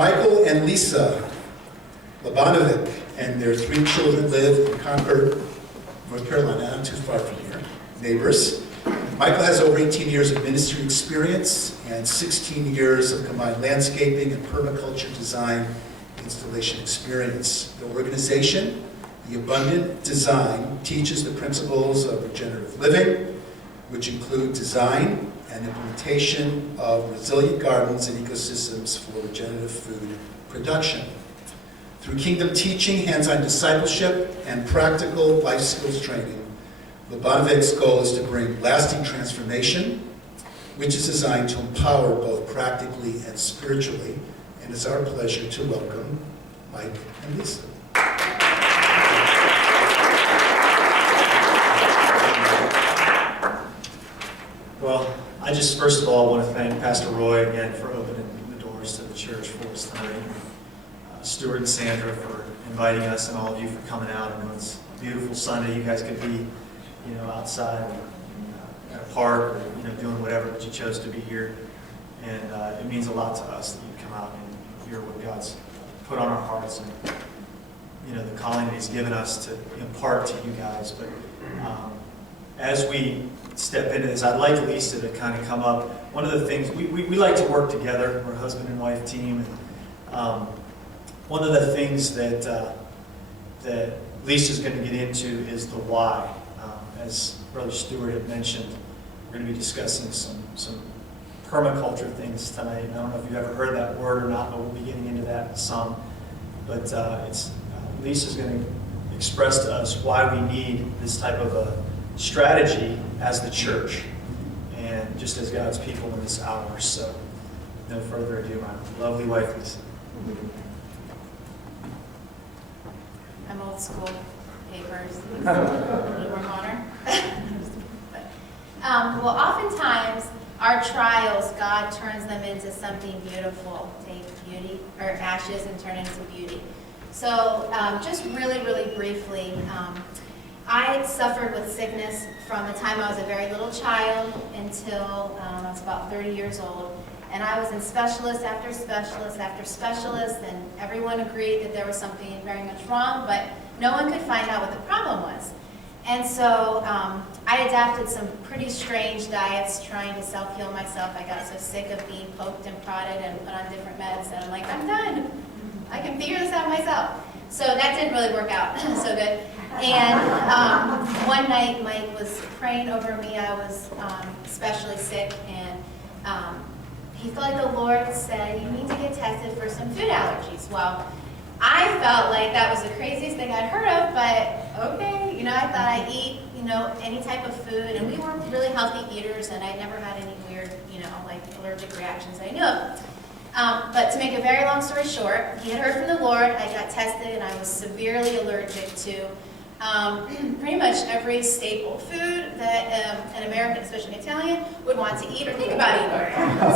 Michael and Lisa Lubanovic and their 3 children live in Concord, North Carolina, not too far from here, neighbors. Michael has over 18 years of ministry experience and 16 years of combined landscaping and permaculture design installation experience. The organization, The Abundant Design, teaches the principles of regenerative living, which include design and implementation of resilient gardens and ecosystems for regenerative food production. Through kingdom teaching, hands-on discipleship, and practical life skills training, Lubanovic's goal is to bring lasting transformation, which is designed to empower both practically and spiritually. And it's our pleasure to welcome Mike and Lisa. Well, I just first of all want to thank Pastor Roy again for opening the doors to the church for us tonight. Stuart and Sandra for inviting us, and all of you for coming out. I know it's a beautiful Sunday. You guys could be, outside in a park or doing whatever, but you chose to be here, and it means a lot to us that you come out and hear what God's put on our hearts and the calling that He's given us to impart to you guys. But as we step into this, I'd like Lisa to kind of come up. One of the things we like to work together. We're a husband and wife team, and one of the things that Lisa's going to get into is the why. As Brother Stewart had mentioned, we're going to be discussing some permaculture things tonight. And I don't know if you've ever heard that word or not, but we'll be getting into that some. But Lisa's going to express to us why we need this type of a strategy as the church and just as God's people in this hour. So, no further ado, my lovely wife, Lisa. I'm old school, papers, a little more modern. Well, oftentimes our trials, God turns them into something beautiful. Take beauty or ashes and turn it into beauty. So, just really, really briefly, I suffered with sickness from the time I was a very little child until I was about 30 years old. And I was in specialist after specialist after specialist, and everyone agreed that there was something very much wrong, but no one could find out what the problem was. And so I adapted some pretty strange diets trying to self-heal myself. I got so sick of being poked and prodded and put on different meds, and I'm like, I'm done. I can figure this out myself. So that didn't really work out so good. And one night Mike was praying over me. I was especially sick, and he felt like the Lord said, you need to get tested for some food allergies. Well, I felt like that was the craziest thing I'd heard of, but okay. I thought I'd eat, any type of food, and we were really healthy eaters, and I never had any weird, like allergic reactions that I knew of. But to make a very long story short, he had heard from the Lord. I got tested, and I was severely allergic to pretty much every staple food that an American, especially an Italian, would want to eat or think about eating.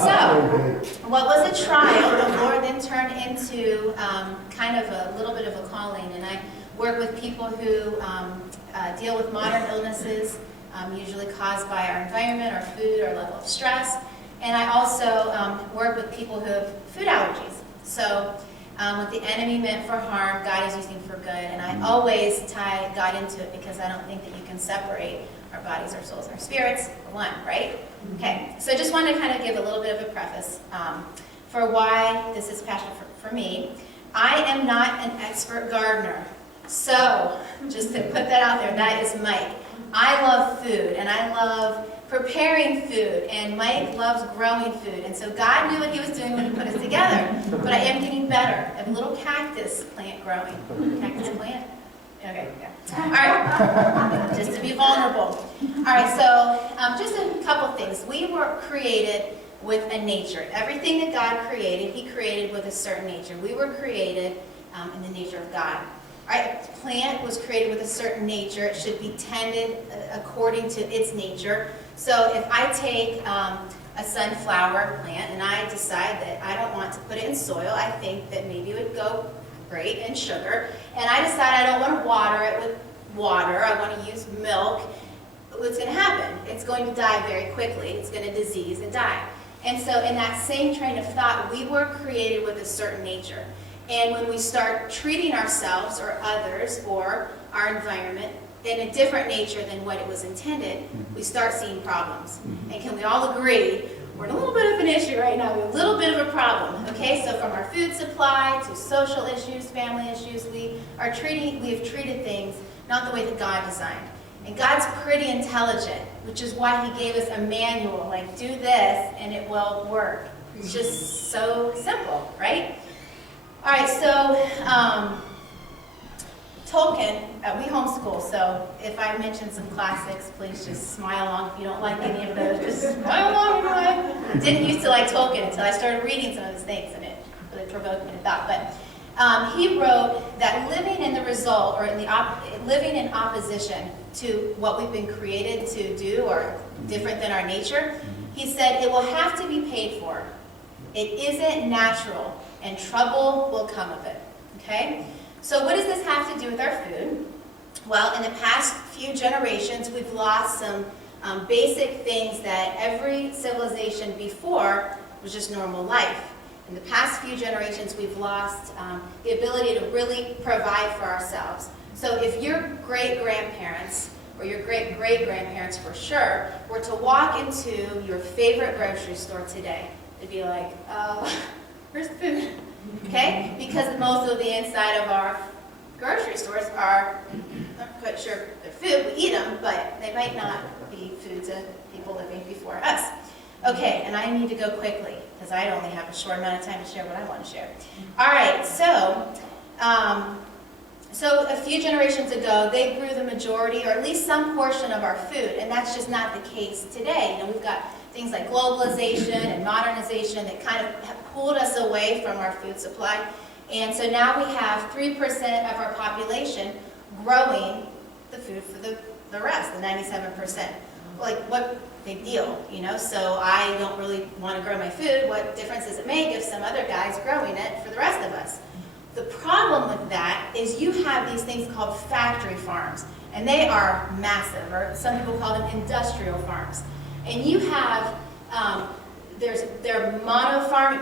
So, what was a trial, the Lord then turned into kind of a little bit of a calling. And I work with people who deal with modern illnesses, usually caused by our environment, our food, our level of stress. And I also work with people who have food allergies. So, what the enemy meant for harm, God is using for good. And I always tie God into it because I don't think that you can separate our bodies, our souls, our spirits, one, right? Okay, so I just wanted to kind of give a little bit of a preface for why this is passionate for me. I am not an expert gardener. So, just to put that out there, that is Mike. I love food, and I love preparing food, and Mike loves growing food, and so God knew what He was doing when He put us together. But I am getting better. I have a little cactus plant growing. Cactus plant? Okay, yeah. All right, just to be vulnerable. All right, so just a couple things. We were created with a nature. Everything that God created, He created with a certain nature. We were created in the nature of God. All right, a plant was created with a certain nature. It should be tended according to its nature. So if I take a sunflower plant and I decide that I don't want to put it in soil, I think that maybe it would go great in sugar, and I decide I don't want to water it with water, I want to use milk, what's going to happen? It's going to die very quickly. It's going to disease and die. And so in that same train of thought, we were created with a certain nature. And when we start treating ourselves or others or our environment in a different nature than what it was intended, we start seeing problems. And can we all agree, we're in a little bit of an issue right now, we have a little bit of a problem, okay? So from our food supply to social issues, family issues, we have treated things not the way that God designed. And God's pretty intelligent, which is why he gave us a manual, like do this and it will work. It's just so simple, right? All right, so Tolkien, we homeschool, so if I mention some classics, please just smile along. If you don't like any of those, just smile along. I didn't used to like Tolkien until I started reading some of his things, and it really provoked me to thought. But he wrote that living in the result, or living in opposition to what we've been created to do, or different than our nature, he said, it will have to be paid for. It isn't natural, and trouble will come of it, okay? So what does this have to do with our food? Well, in the past few generations, we've lost some basic things that every civilization before was just normal life. In the past few generations, we've lost the ability to really provide for ourselves. So if your great-grandparents, or your great-great-grandparents for sure, were to walk into your favorite grocery store today, they'd be like, where's the food? Okay? Because most of the inside of our grocery stores are, I'm not quite sure they're food, we eat them, but they might not be food to people living before us. Okay, and I need to go quickly, because I only have a short amount of time to share what I want to share. All right, so a few generations ago, they grew the majority, or at least some portion of our food, and that's just not the case today. You know, we've got things like globalization and modernization that kind of have pulled us away from our food supply. And so now we have 3% of our population growing the food for the rest, the 97%. Like, what big deal, you know? So I don't really want to grow my food. What difference does it make if some other guy's growing it for the rest of us? The problem with that is you have these things called factory farms, and they are massive, or some people call them industrial farms. And you have, they're monoculture,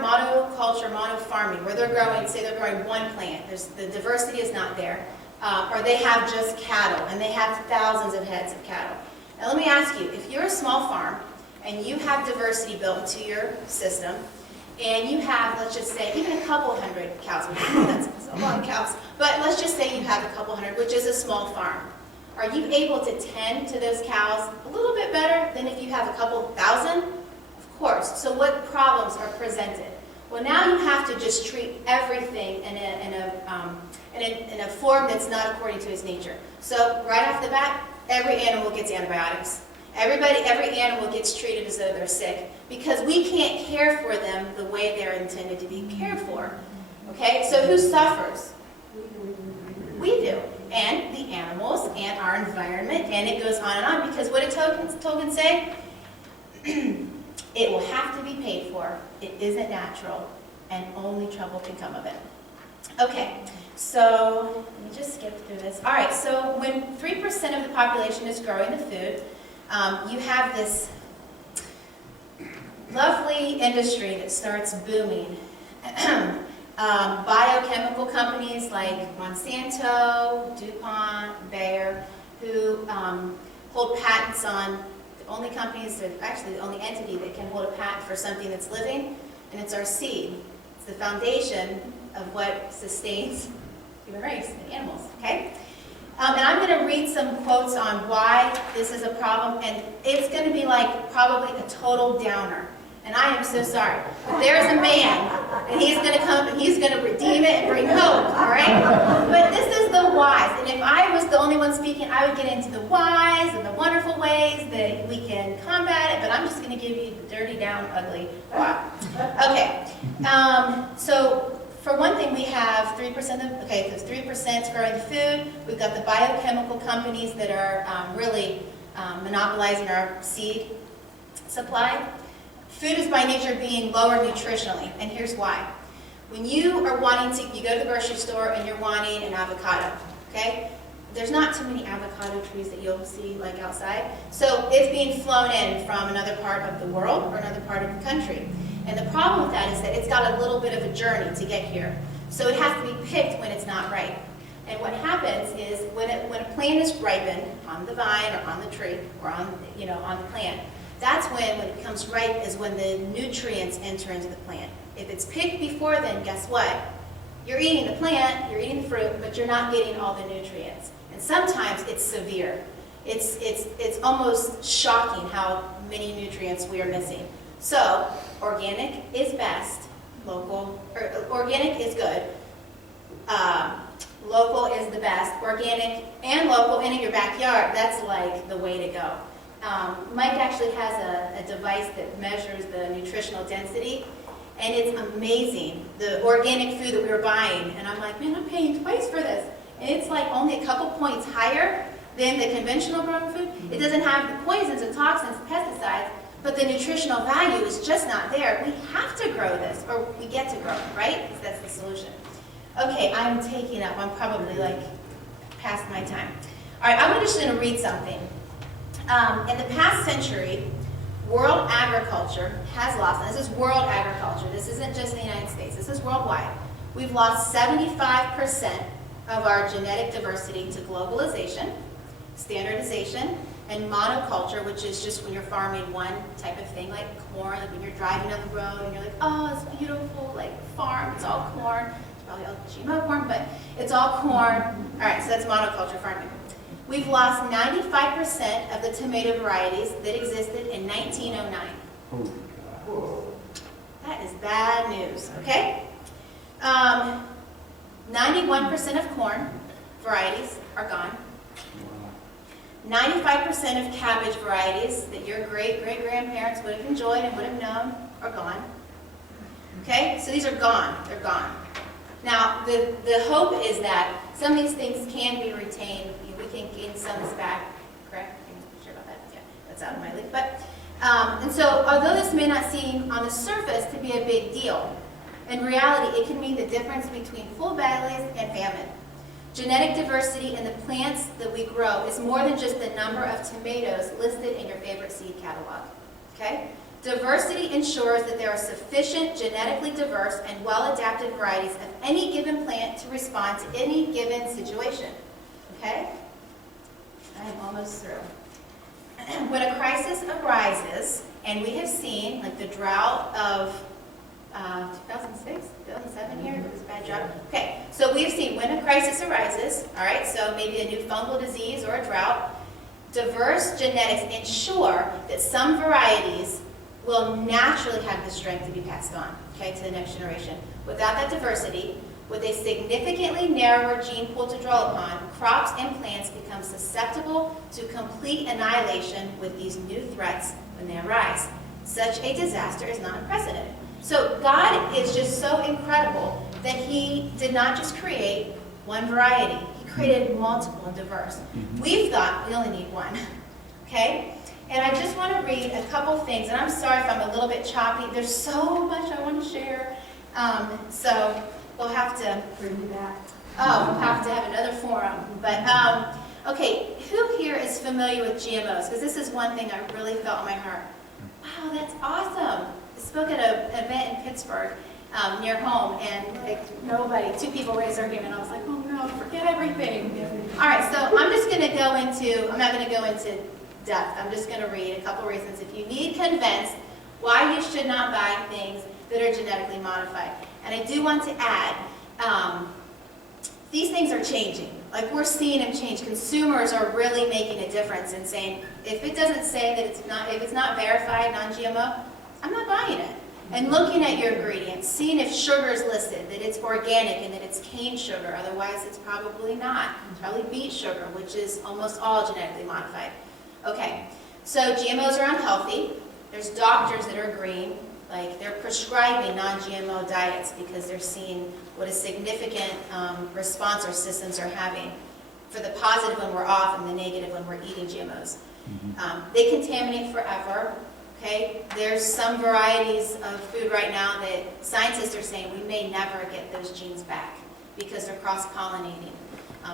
mono-farming, where they're growing, say they're growing one plant. The diversity is not there. Or they have just cattle, and they have thousands of heads of cattle. Now let me ask you, if you're a small farm, and you have diversity built into your system, and you have, let's just say, even a couple hundred cows, that's a lot of cows, but let's just say you have a couple hundred, which is a small farm. Are you able to tend to those cows a little bit better than if you have a couple thousand? Of course. So what problems are presented? Well, now you have to just treat everything in a form that's not according to its nature. So right off the bat, every animal gets antibiotics. Every animal gets treated as though they're sick because we can't care for them the way they're intended to be cared for. Okay, so who suffers? We do. And the animals and our environment, and it goes on and on, because what did Tolkien say? It will have to be paid for. It isn't natural, and only trouble can come of it. Okay, so let me just skip through this. All right, so when 3% of the population is growing the food, you have this lovely industry that starts booming. Biochemical companies like Monsanto, DuPont, Bayer, who hold patents on the only companies, actually the only entity that can hold a patent for something that's living, and it's our seed. It's the foundation of what sustains human race and animals, okay? And I'm going to read some quotes on why this is a problem, and it's going to be like probably a total downer. And I am so sorry. But there's a man, and he's going to come, and he's going to redeem it and bring hope, all right? But this is the whys. And if I was the only one speaking, I would get into the whys and the wonderful ways that we can combat it, but I'm just going to give you the dirty, down, ugly why. Okay. So for one thing, we have 3% of, okay, because 3% is growing the food. We've got the biochemical companies that are really monopolizing our seed supply. Food is by nature being lower nutritionally, and here's why. When you are wanting to, you go to the grocery store and you're wanting an avocado, okay? there's not too many avocado trees that you'll see like outside. So it's being flown in from another part of the world or another part of the country. And the problem with that is that it's got a little bit of a journey to get here. So it has to be picked when it's not ripe. And what happens is when a plant is ripened on the vine or on the tree or on the plant, that's when it becomes ripe is when the nutrients enter into the plant. If it's picked before then, guess what? You're eating the plant, you're eating the fruit, but you're not getting all the nutrients. And sometimes it's severe. It's almost shocking how many nutrients we are missing. So organic is best, organic is good, local is the best. Organic and local and in your backyard, that's like the way to go. Mike actually has a device that measures the nutritional density, and it's amazing. The organic food that we were buying, and I'm like, man, I'm paying twice for this. And it's like only a couple points higher than the conventional grown food. It doesn't have the poisons and toxins, pesticides, but the nutritional value is just not there. We have to grow this, or we get to grow it, right? Because that's the solution. Okay, I'm taking up. I'm probably like past my time. All right, I'm just going to read something. In the past century, world agriculture has lost, and this is world agriculture, this isn't just in the United States, this is worldwide. We've lost 75% of our genetic diversity to globalization, standardization, and monoculture, which is just when you're farming one type of thing, like corn, like when you're driving down the road and you're like, oh, it's beautiful, like farm, it's all corn. It's probably all GMO corn, but it's all corn. All right, so that's monoculture farming. We've lost 95% of the tomato varieties that existed in 1909. That is bad news, okay? 91% of corn varieties are gone. 95% of cabbage varieties that your great-great-grandparents would have enjoyed and would have known are gone. Okay, so these are gone, they're gone. Now, the hope is that some of these things can be retained. We can gain some of this back, correct? I'm sure about that, yeah, that's out of my league. But, and so, although this may not seem on the surface to be a big deal, in reality, it can mean the difference between full bellies and famine. Genetic diversity in the plants that we grow is more than just the number of tomatoes listed in your favorite seed catalog, okay? Diversity ensures that there are sufficient genetically diverse and well-adapted varieties of any given plant to respond to any given situation, okay? I am almost through. When a crisis arises, and we have seen, like the drought of 2006, 2007 here, it was a bad drought. Okay, so we've seen when a crisis arises, all right, so maybe a new fungal disease or a drought, diverse genetics ensure that some varieties will naturally have the strength to be passed on, okay, to the next generation. Without that diversity, with a significantly narrower gene pool to draw upon, crops and plants become susceptible to complete annihilation with these new threats when they arise. Such a disaster is not unprecedented. So God is just so incredible that He did not just create one variety. He created multiple and diverse. We've thought we only need one, okay? And I just want to read a couple things, and I'm sorry if I'm a little bit choppy. There's so much I want to share, so we'll have to bring you back. Oh, we'll have to have another forum. But, okay, who here is familiar with GMOs? Because this is one thing I really felt in my heart. Wow, that's awesome. I spoke at an event in Pittsburgh near home, and like nobody, 2 people raised their hand, and I was like, oh no, forget everything. All right, so I'm just going to go into, I'm not going to go into depth. I'm just going to read a couple reasons if you need convinced why you should not buy things that are genetically modified. And I do want to add, these things are changing. Like we're seeing them change. Consumers are really making a difference in saying, if it doesn't say that it's not, if it's not verified non-GMO, I'm not buying it. And looking at your ingredients, seeing if sugar is listed, that it's organic and that it's cane sugar, otherwise it's probably not. It's probably beet sugar, which is almost all genetically modified. Okay, so GMOs are unhealthy. There's doctors that are agreeing, like they're prescribing non-GMO diets because they're seeing what a significant response our systems are having for the positive when we're off and the negative when we're eating GMOs. They contaminate forever. Okay, there's some varieties of food right now that scientists are saying we may never get those genes back because they're cross-pollinating.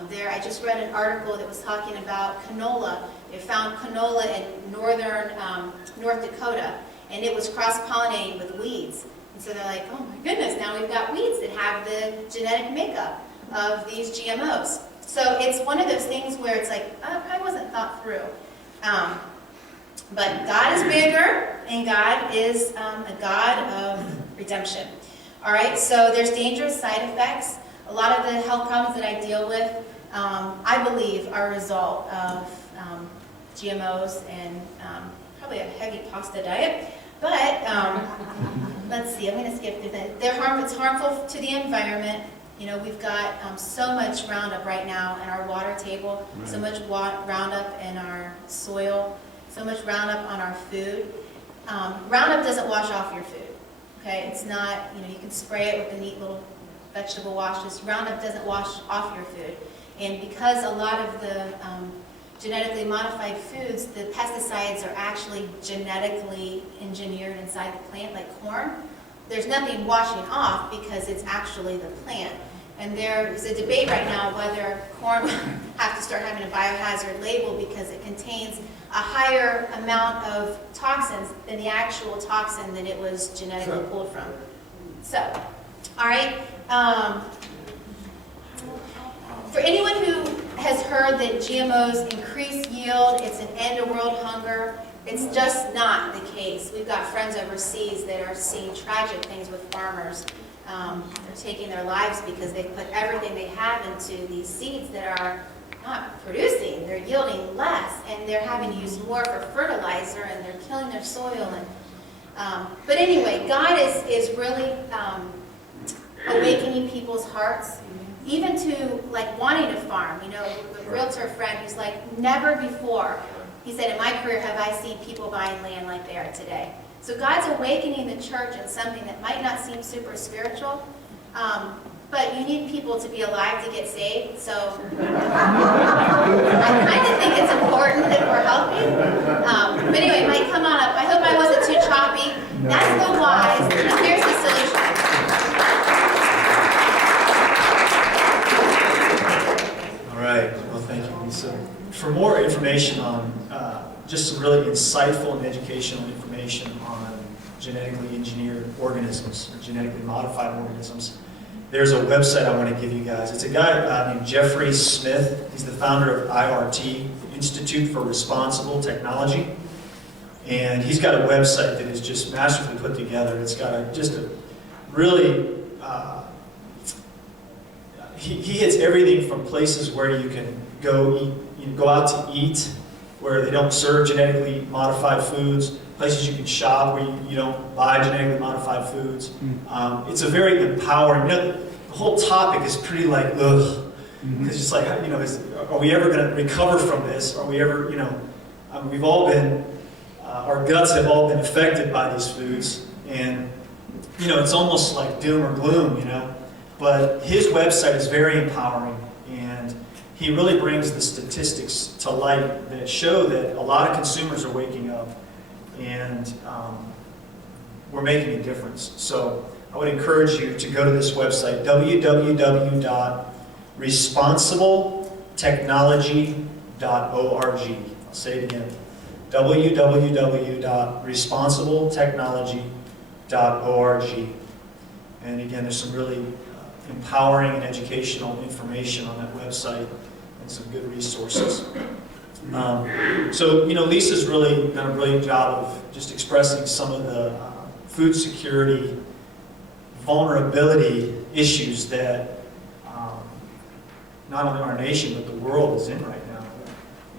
There, I just read an article that was talking about canola. They found canola in northern North Dakota, and it was cross-pollinated with weeds. And so they're like, oh my goodness, now we've got weeds that have the genetic makeup of these GMOs. So it's one of those things where it's like, oh, it probably wasn't thought through. But God is bigger, and God is a God of redemption. All right, so there's dangerous side effects. A lot of the health problems that I deal with, I believe, are a result of GMOs and probably a heavy pasta diet. But let's see, I'm going to skip through that. It's harmful to the environment. You know, we've got so much Roundup right now in our water table, right. So much Roundup in our soil, so much Roundup on our food. Roundup doesn't wash off your food, okay? It's not, you know, you can spray it with the neat little vegetable washes. Roundup doesn't wash off your food. And because a lot of the genetically modified foods, the pesticides are actually genetically engineered inside the plant, like corn, there's nothing washing off because it's actually the plant. And there's a debate right now whether corn will have to start having a biohazard label because it contains a higher amount of toxins than the actual toxin that it was genetically pulled from. So, all right. For anyone who has heard that GMOs increase yield, it's an end of world hunger, it's just not the case. We've got friends overseas that are seeing tragic things with farmers. They're taking their lives because they put everything they have into these seeds that are not producing. They're yielding less, and they're having to use more for fertilizer, and they're killing their soil. But anyway, God is really awakening people's hearts, even to like wanting to farm. You know, the realtor friend who's like, never before, he said, in my career have I seen people buying land like they are today. So God's awakening the church in something that might not seem super spiritual, but you need people to be alive to get saved. So I kind of think it's important that we're helping. But anyway, Mike, come on up. I hope I wasn't too choppy. That's the whys, and here's the solution. All right. Well, thank you, Lisa. For more information on just some really insightful and educational information on genetically engineered organisms or genetically modified organisms, there's a website I want to give you guys. It's a guy named Jeffrey Smith. He's the founder of IRT, the Institute for Responsible Technology. And he's got a website that is just masterfully put together. It's got just a really, he hits everything from places where you can go eat, you can go out to eat, where they don't serve genetically modified foods, places you can shop where you don't buy genetically modified foods. It's a very empowering, you know, the whole topic is pretty like, ugh. It's just like, you know, are we ever going to recover from this? Are we ever, you know, we've all been, our guts have all been affected by these foods. And, you know, it's almost like doom or gloom, you know. But his website is very empowering. And he really brings the statistics to light that show that a lot of consumers are waking up and we're making a difference. So I would encourage you to go to this website, www.responsibletechnology.org. I'll say it again, www.responsibletechnology.org. And again, there's some really empowering and educational information on that website and some good resources. So, you know, Lisa's really done a brilliant job of just expressing some of the food security vulnerability issues that not only our nation but the world is in right now.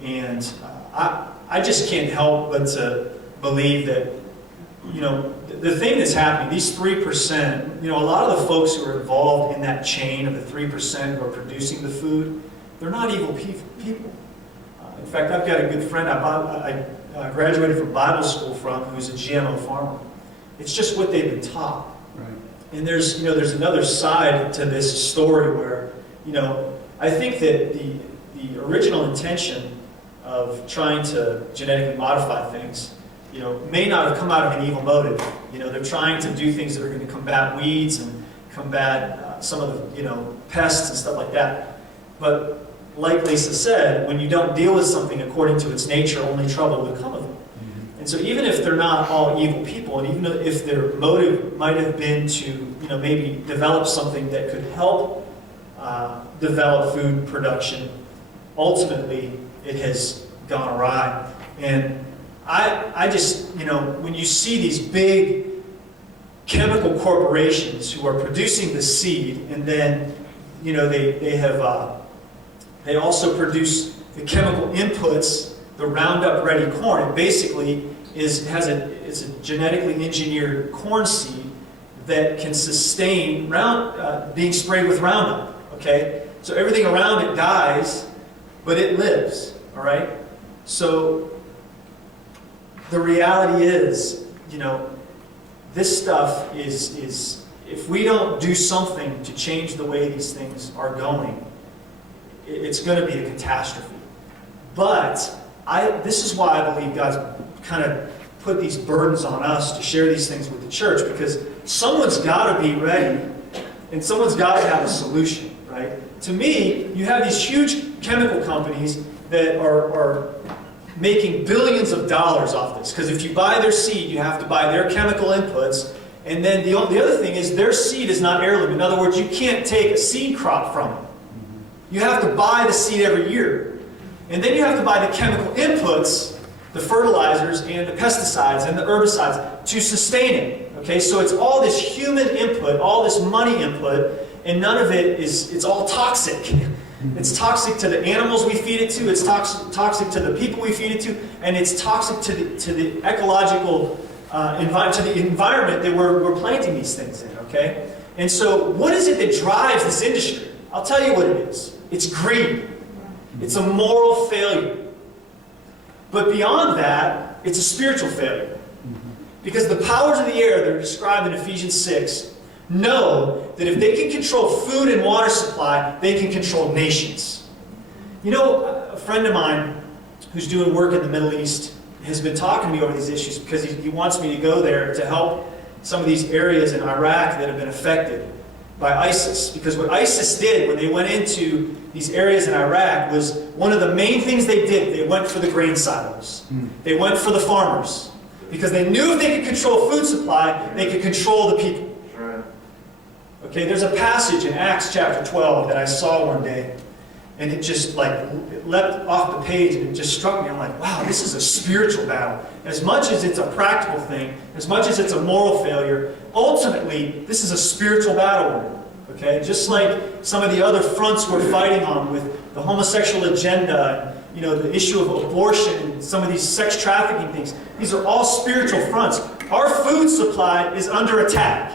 And I just can't help but to believe that, you know, the thing that's happening, these 3%, you know, a lot of the folks who are involved in that chain of the 3% who are producing the food, they're not evil people. In fact, I've got a good friend I graduated from Bible school from who's a GMO farmer. It's just what they've been taught. Right. And there's, you know, there's another side to this story where, you know, I think that the original intention of trying to genetically modify things, you know, may not have come out of an evil motive. You know, they're trying to do things that are going to combat weeds and combat some of the, you know, pests and stuff like that. But like Lisa said, when you don't deal with something according to its nature, only trouble will come of it. And so even if they're not all evil people, and even if their motive might have been to, maybe develop something that could help develop food production, ultimately it has gone awry. And I just, when you see these big chemical corporations who are producing the seed, and then, they also produce the chemical inputs, the Roundup Ready corn. It basically it's a genetically engineered corn seed that can sustain being sprayed with Roundup. Okay, so everything around it dies, but it lives. All right. So the reality is, this stuff is if we don't do something to change the way these things are going, it's going to be a catastrophe. But this is why I believe God's kind of put these burdens on us to share these things with the church, because someone's got to be ready and someone's got to have a solution, right? To me, you have these huge chemical companies that are making billions of dollars off this, because if you buy their seed, you have to buy their chemical inputs, and then the other thing is their seed is not heirloom. In other words, you can't take a seed crop from it. You have to buy the seed every year. And then you have to buy the chemical inputs, the fertilizers and the pesticides and the herbicides to sustain it. Okay, so it's all this human input, all this money input, and none of it it's all toxic. It's toxic to the animals we feed it to, it's toxic to the people we feed it to, and it's toxic to the ecological to the environment that we're planting these things in. Okay? And so what is it that drives this industry? I'll tell you what it is. It's greed. It's a moral failure. But beyond that, it's a spiritual failure. Because the powers of the air that are described in Ephesians 6 know that if they can control food and water supply, they can control nations. A friend of mine who's doing work in the Middle East has been talking to me over these issues because he wants me to go there to help some of these areas in Iraq that have been affected by ISIS. Because what ISIS did when they went into these areas in Iraq was one of the main things they did. They went for the grain silos. They went for the farmers. Because they knew if they could control food supply, they could control the people. Okay, there's a passage in Acts chapter 12 that I saw one day, and it just it leapt off the page and it just struck me. I'm like, wow, this is a spiritual battle. As much as it's a practical thing, as much as it's a moral failure, ultimately, this is a spiritual battle. Okay, just like some of the other fronts we're fighting on with the homosexual agenda, the issue of abortion, and some of these sex trafficking things. These are all spiritual fronts. Our food supply is under attack,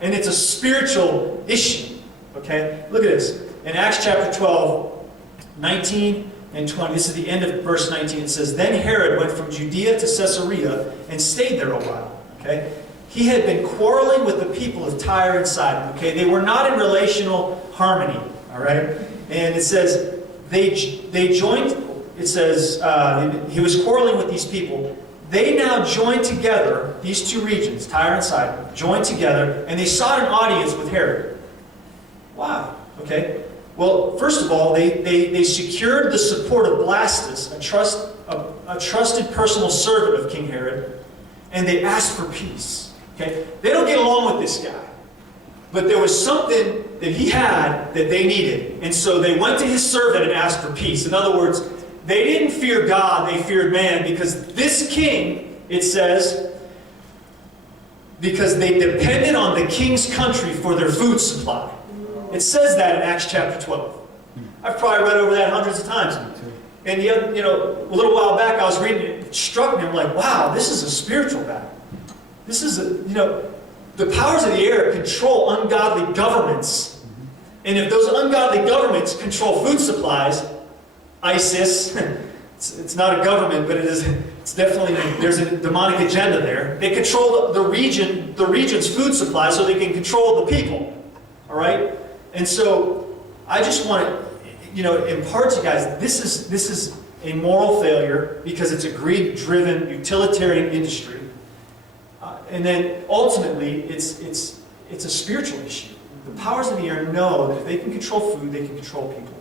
and it's a spiritual issue. Okay, look at this. In Acts chapter 12, 19 and 20, this is the end of verse 19. It says, "Then Herod went from Judea to Caesarea and stayed there a while." Okay, he had been quarreling with the people of Tyre and Sidon. Okay, they were not in relational harmony. All right, and it says they joined. It says he was quarreling with these people. They now joined together, these two regions, Tyre and Sidon, joined together, and they sought an audience with Herod. Wow. Okay. Well, first of all, they secured the support of Blastus, a trusted personal servant of King Herod, and they asked for peace. Okay. They don't get along with this guy, but there was something that he had that they needed, and so they went to his servant and asked for peace. In other words, they didn't fear God, they feared man, because this king, it says, because they depended on the king's country for their food supply. It says that in Acts chapter 12. I've probably read over that hundreds of times. And a little while back I was reading it, it struck me, I'm like, wow, this is a spiritual battle. This is, the powers of the air control ungodly governments. And if those ungodly governments control food supplies, ISIS, it's not a government, but it's definitely, there's a demonic agenda there. They control the region's food supply so they can control the people. All right? And so I just want to, impart to you guys, this is a moral failure because it's a greed-driven utilitarian industry. And then ultimately, it's a spiritual issue. The powers of the air know that if they can control food, they can control people.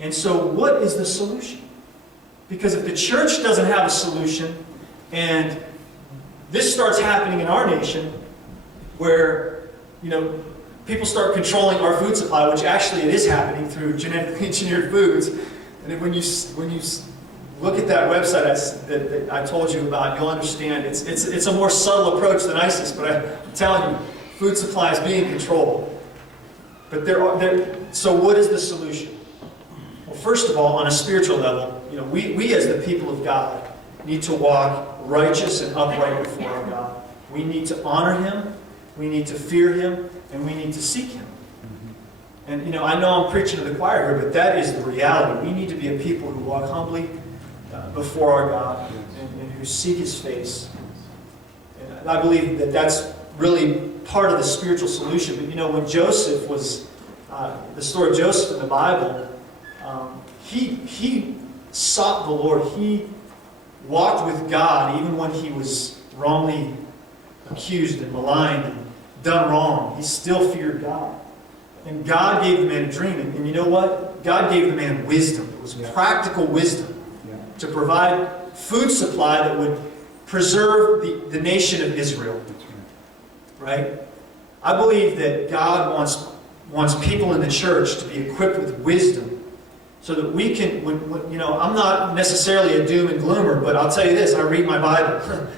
And so what is the solution? Because if the church doesn't have a solution, and this starts happening in our nation, where, people start controlling our food supply, which actually it is happening through genetically engineered foods. And then when you look at that website that I told you about, you'll understand it's a more subtle approach than ISIS, but I'm telling you, food supply is being controlled. But so what is the solution? Well, first of all, on a spiritual level, we as the people of God need to walk righteous and upright before our God. We need to honor Him, we need to fear Him, and we need to seek Him. And I know I'm preaching to the choir here, but that is the reality. We need to be a people who walk humbly before our God and who seek His face. And I believe that that's really part of the spiritual solution. But when Joseph was, the story of Joseph in the Bible, he sought the Lord. He walked with God even when he was wrongly accused and maligned and done wrong. He still feared God. And God gave the man a dream. And you know what? God gave the man wisdom. It was practical wisdom to provide food supply that would preserve the nation of Israel. Right? I believe that God wants people in the church to be equipped with wisdom so that we can, I'm not necessarily a doom and gloomer, but I'll tell you this, I read my Bible.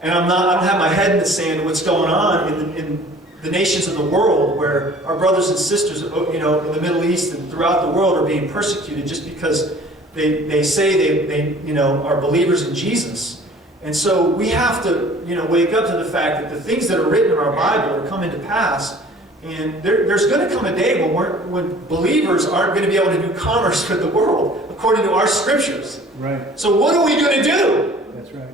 And I don't have my head in the sand of what's going on in the nations of the world, where our brothers and sisters, in the Middle East and throughout the world are being persecuted just because they say they are believers in Jesus. And so we have to, wake up to the fact that the things that are written in our Bible are coming to pass. And there's going to come a day when believers aren't going to be able to do commerce with the world according to our scriptures. Right. So what are we going to do? That's right.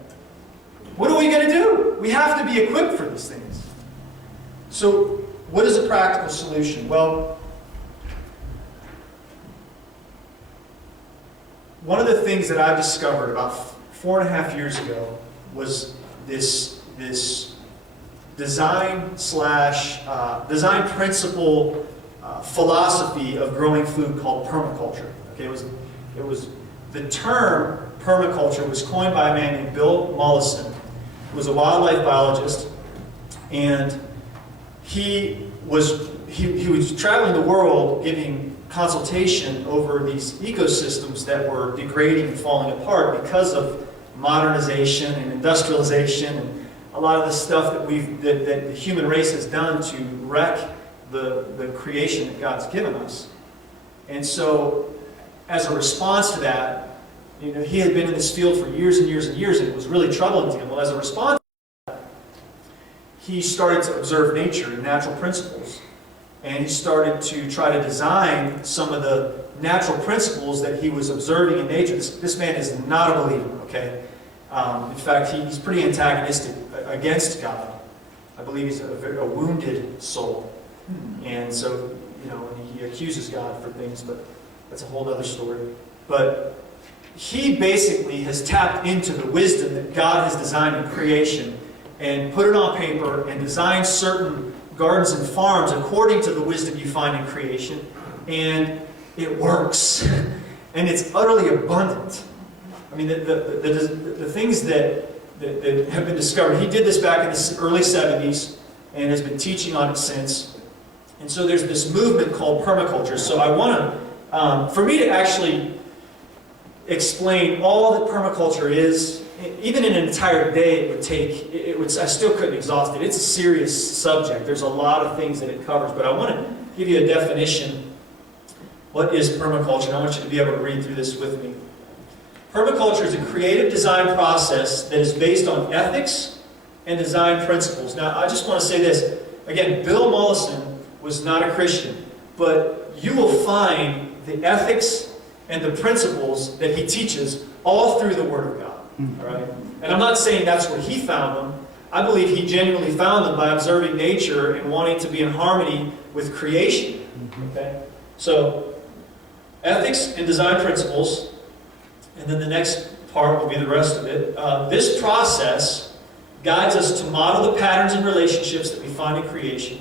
What are we going to do? We have to be equipped for these things. So what is a practical solution? Well, one of the things that I discovered about 4.5 years ago was this design principle philosophy of growing food called permaculture. Okay, it was the term permaculture was coined by a man named Bill Mollison, who was a wildlife biologist, and he was traveling the world giving consultation over these ecosystems that were degrading and falling apart because of modernization and industrialization and a lot of the stuff that the human race has done to wreck the creation that God's given us. And so, as a response to that, he had been in this field for years and years and years, and it was really troubling to him. Well, as a response to that, he started to observe nature and natural principles. And he started to try to design some of the natural principles that he was observing in nature. This man is not a believer, okay? In fact, he's pretty antagonistic against God. I believe he's a wounded soul. And so, and he accuses God for things, but that's a whole other story. But he basically has tapped into the wisdom that God has designed in creation and put it on paper and designed certain gardens and farms according to the wisdom you find in creation. And it works. And it's utterly abundant. I mean, the things that have been discovered, he did this back in the early 70s and has been teaching on it since. And so there's this movement called permaculture. So I want to, for me to actually explain all that permaculture is, even in an entire day I still couldn't exhaust it. It's a serious subject. There's a lot of things that it covers, but I want to give you a definition. What is permaculture? And I want you to be able to read through this with me. Permaculture is a creative design process that is based on ethics and design principles. Now, I just want to say this. Again, Bill Mollison was not a Christian, but you will find the ethics and the principles that he teaches all through the Word of God. All right? And I'm not saying that's where he found them. I believe he genuinely found them by observing nature and wanting to be in harmony with creation. Okay? So, ethics and design principles. And then the next part will be the rest of it. This process guides us to model the patterns and relationships that we find in creation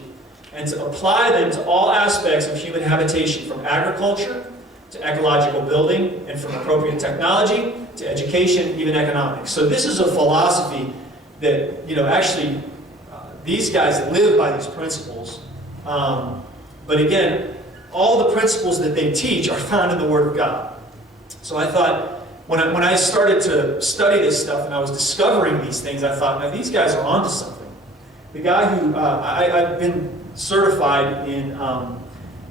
and to apply them to all aspects of human habitation, from agriculture to ecological building, and from appropriate technology to education, even economics. So this is a philosophy that, actually, these guys live by these principles. But again, all the principles that they teach are found in the Word of God. So I thought, when I started to study this stuff and I was discovering these things, I thought, now these guys are onto something. The guy who, I've been certified in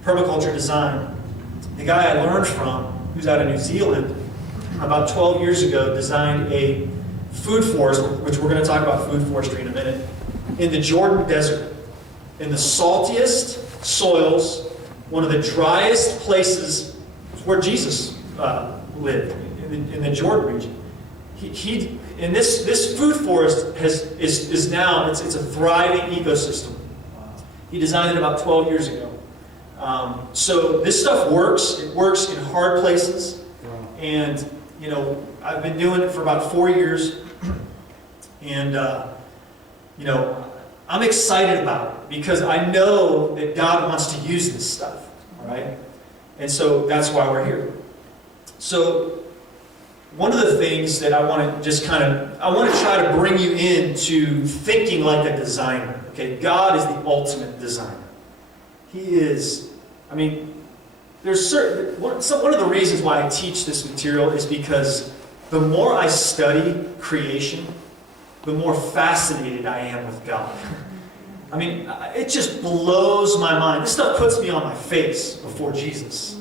permaculture design. The guy I learned from, who's out of New Zealand, about 12 years ago designed a food forest, which we're going to talk about food forestry in a minute, in the Jordan Desert, in the saltiest soils, one of the driest places where Jesus lived, in the Jordan region. And this food forest is now, it's a thriving ecosystem. He designed it about 12 years ago. So this stuff works. It works in hard places. And, I've been doing it for about 4 years. And, I'm excited about it because I know that God wants to use this stuff. All right? And so that's why we're here. So one of the things that I want to try to bring you into thinking like a designer. Okay, God is the ultimate designer. He is, there's one of the reasons why I teach this material is because the more I study creation, the more fascinated I am with God. It just blows my mind. This stuff puts me on my face before Jesus.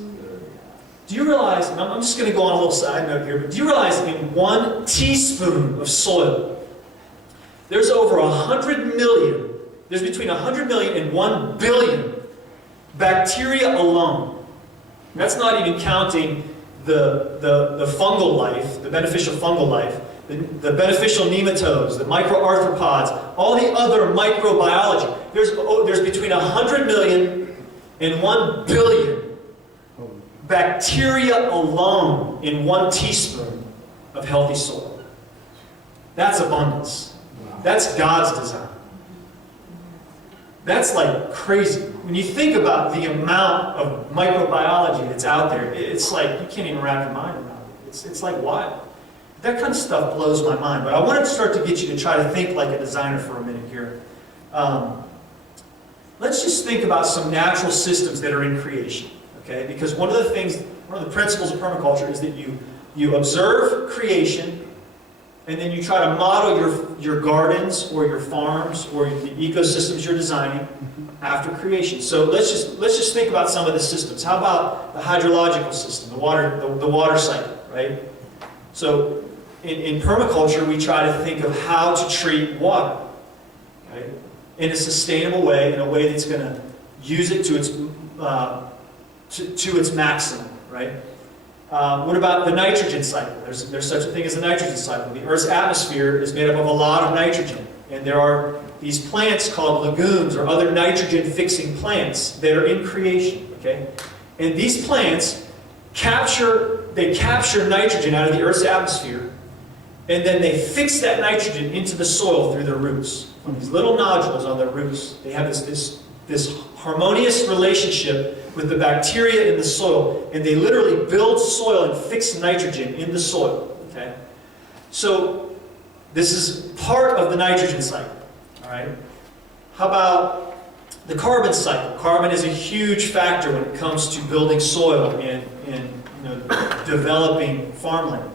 Do you realize, and I'm just going to go on a little side note here, but do you realize in 1 teaspoon of soil, there's over 100 million, there's between 100 million and 1 billion bacteria alone. That's not even counting the fungal life, the beneficial fungal life, the beneficial nematodes, the microarthropods, all the other microbiology. There's between 100 million and 1 billion bacteria alone in 1 teaspoon of healthy soil. That's abundance. That's God's design. That's like crazy. When you think about the amount of microbiology that's out there, it's like you can't even wrap your mind around it. It's like wild. That kind of stuff blows my mind. But I wanted to start to get you to try to think like a designer for a minute here. Let's just think about some natural systems that are in creation. Okay? Because one of the principles of permaculture is that you observe creation, and then you try to model your gardens or your farms or the ecosystems you're designing after creation. So let's just think about some of the systems. How about the hydrological system, the water cycle, right? So in permaculture, we try to think of how to treat water, right? In a sustainable way, in a way that's going to use it to its maximum, right? What about the nitrogen cycle? There's such a thing as the nitrogen cycle. The Earth's atmosphere is made up of a lot of nitrogen. And there are these plants called legumes or other nitrogen-fixing plants that are in creation. Okay? And these plants capture nitrogen out of the Earth's atmosphere, and then they fix that nitrogen into the soil through their roots. From these little nodules on their roots, they have this harmonious relationship with the bacteria in the soil, and they literally build soil and fix nitrogen in the soil. Okay? So this is part of the nitrogen cycle. All right? How about the carbon cycle? Carbon is a huge factor when it comes to building soil and developing farmland.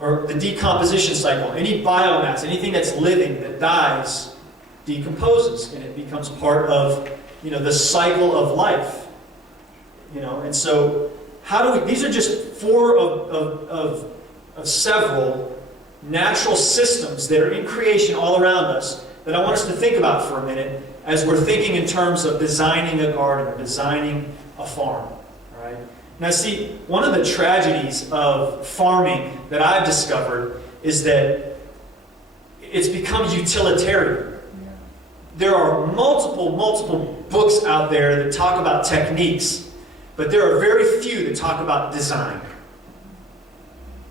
Or the decomposition cycle. Any biomass, anything that's living that dies, decomposes, and it becomes part of the cycle of life. And so these are just 4 of several natural systems that are in creation all around us that I want us to think about for a minute as we're thinking in terms of designing a garden or designing a farm. All right? Now see, one of the tragedies of farming that I've discovered is that it's become utilitarian. There are multiple books out there that talk about techniques, but there are very few that talk about design.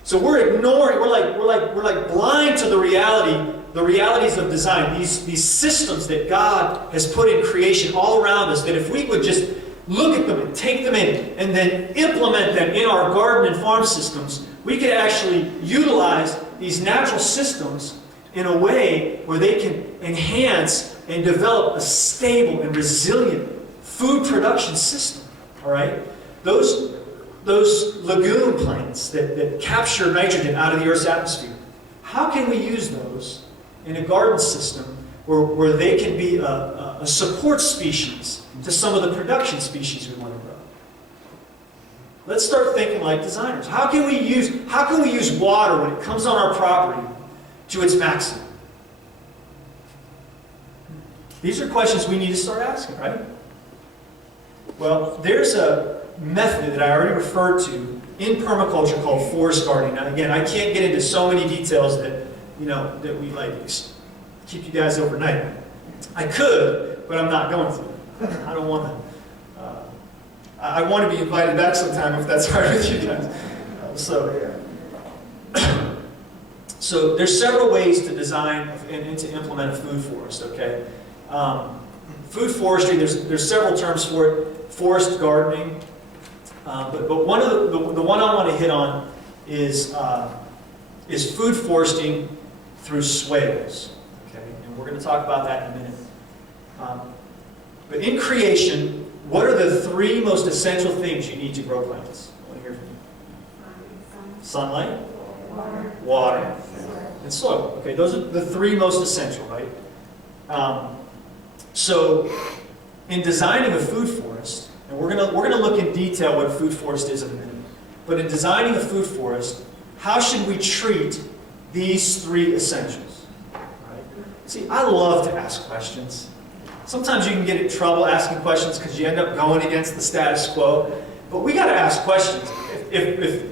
So we're ignoring, we're like blind to the realities of design, these systems that God has put in creation all around us, that if we would just look at them and take them in and then implement them in our garden and farm systems, we could actually utilize these natural systems in a way where they can enhance and develop a stable and resilient food production system. All right? Those lagoon plants that capture nitrogen out of the Earth's atmosphere, how can we use those in a garden system where they can be a support species to some of the production species we want to grow? Let's start thinking like designers. How can we use water when it comes on our property to its maximum? These are questions we need to start asking, right? Well, there's a method that I already referred to in permaculture called forest gardening. Now, again, I can't get into so many details that that we like keep you guys overnight. I could, but I'm not going to. I don't want to. I want to be invited back sometime if that's all right with you guys. So there's several ways to design and to implement a food forest. Okay, food forestry. There's several terms for it. Forest gardening, but one of the one I want to hit on is food foresting through swales. Okay, and we're going to talk about that in a minute. But in creation, what are the three most essential things you need to grow plants? I want to hear from you. Sunlight, water, and soil. Okay, those are the three most essential, right? So, in designing a food forest, and we're gonna look in detail what a food forest is in a minute. But in designing a food forest, how should we treat these three essentials? Right? See, I love to ask questions. Sometimes you can get in trouble asking questions because you end up going against the status quo. But we got to ask questions. If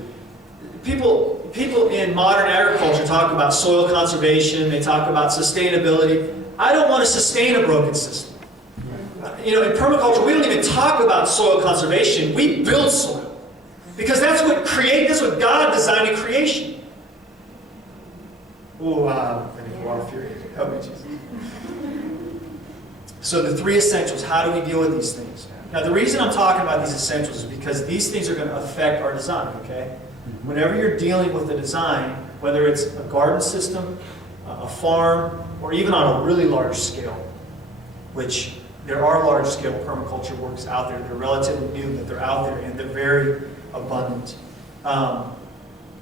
people in modern agriculture talk about soil conservation, they talk about sustainability. I don't want to sustain a broken system. In permaculture, we don't even talk about soil conservation. We build soil. Because that's what God designed in creation. Oh, I'm going to go off here. Help me, Jesus. So the three essentials, how do we deal with these things? Now, the reason I'm talking about these essentials is because these things are going to affect our design, okay? Whenever you're dealing with a design, whether it's a garden system, a farm, or even on a really large scale, which there are large-scale permaculture works out there. They're relatively new, but they're out there, and they're very abundant.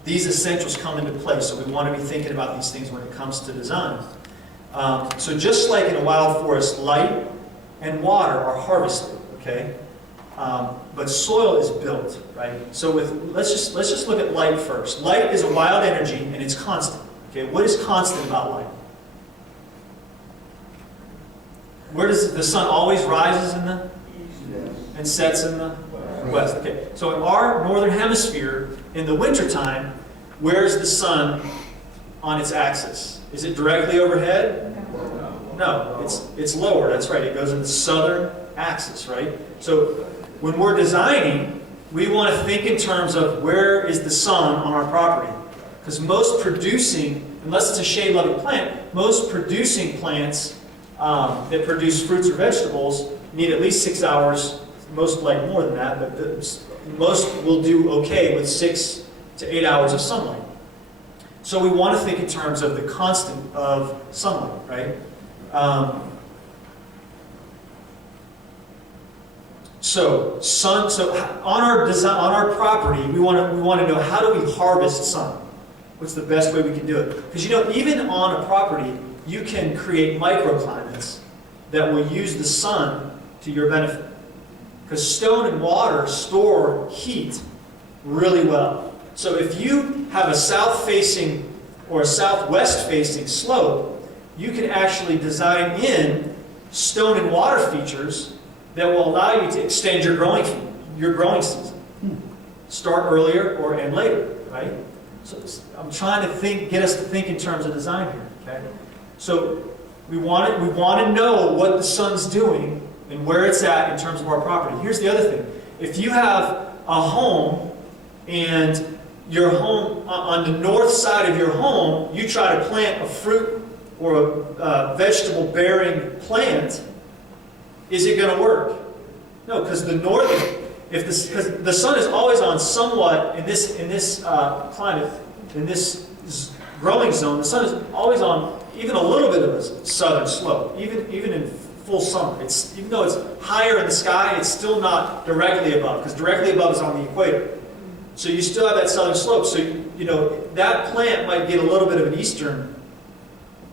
These essentials come into play, so we want to be thinking about these things when it comes to design. So just like in a wild forest, light and water are harvested, okay? But soil is built, right? So let's just look at light first. Light is a wild energy, and it's constant. Okay, what is constant about light? Where does the sun always rises in the and sets in the west? Okay, so in our northern hemisphere, in the wintertime, where is the sun on its axis? Is it directly overhead? No, it's lower. That's right. It goes in the southern axis, right? So when we're designing, we want to think in terms of where is the sun on our property. Because most producing, unless it's a shade-loving plant, most producing plants that produce fruits or vegetables need at least 6 hours, most like more than that, but most will do okay with 6 to 8 hours of sunlight. So we want to think in terms of the constant of sunlight, right? So on our property, we want to know, how do we harvest sun? What's the best way we can do it? Because even on a property, you can create microclimates that will use the sun to your benefit. Because stone and water store heat really well. So if you have a south-facing or a southwest-facing slope, you can actually design in stone and water features that will allow you to extend your growing season. Start earlier or end later, right? So I'm trying to get us to think in terms of design here, okay? So we want to know what the sun's doing and where it's at in terms of our property. Here's the other thing. If you have a home and your home, on the north side of your home, you try to plant a fruit or a vegetable-bearing plant, is it going to work? No, because the northern, because the sun is always on somewhat in this climate, in this growing zone, the sun is always on even a little bit of a southern slope, even in full summer. Even though it's higher in the sky, it's still not directly above, because directly above is on the equator. So you still have that southern slope. So that plant might get a little bit of an eastern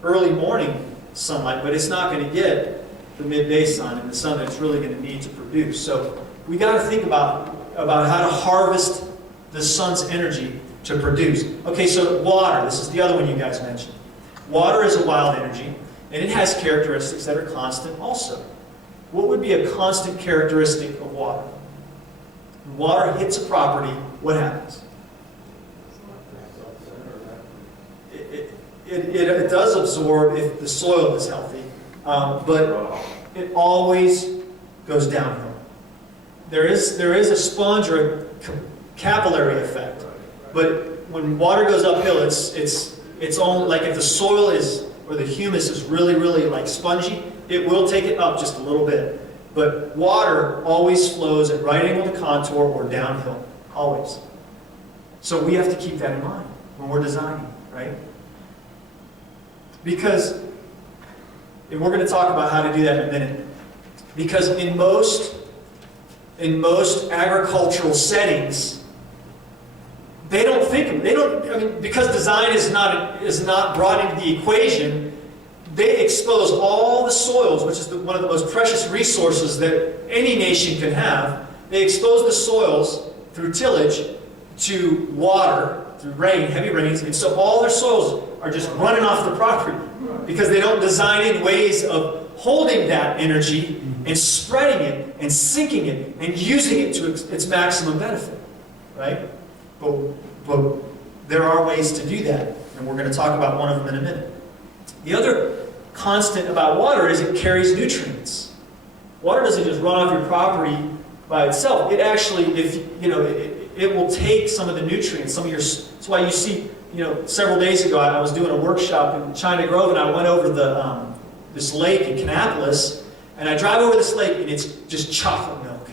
early morning sunlight, but it's not going to get the midday sun and the sun that it's really going to need to produce. So we got to think about how to harvest the sun's energy to produce. Okay, so water. This is the other one you guys mentioned. Water is a wild energy, and it has characteristics that are constant also. What would be a constant characteristic of water? When water hits a property, what happens? It does absorb if the soil is healthy, but it always goes downhill. There is a sponge or a capillary effect, but when water goes uphill, it's only like if the soil is, or the humus is really, really like spongy, it will take it up just a little bit. But water always flows at right angle to contour or downhill, always. So we have to keep that in mind when we're designing, right? Because, and we're going to talk about how to do that in a minute, because in most agricultural settings, because design is not brought into the equation, they expose all the soils, which is one of the most precious resources that any nation can have. They expose the soils through tillage to water, through rain, heavy rains, and so all their soils are just running off the property because they don't design in ways of holding that energy and spreading it and sinking it and using it to its maximum benefit, right? But there are ways to do that, and we're going to talk about one of them in a minute. The other constant about water is it carries nutrients. Water doesn't just run off your property by itself. It actually, it will take some of the nutrients, that's why you see, several days ago I was doing a workshop in China Grove, and I went over this lake in Kannapolis, and I drive over this lake, and it's just chocolate milk.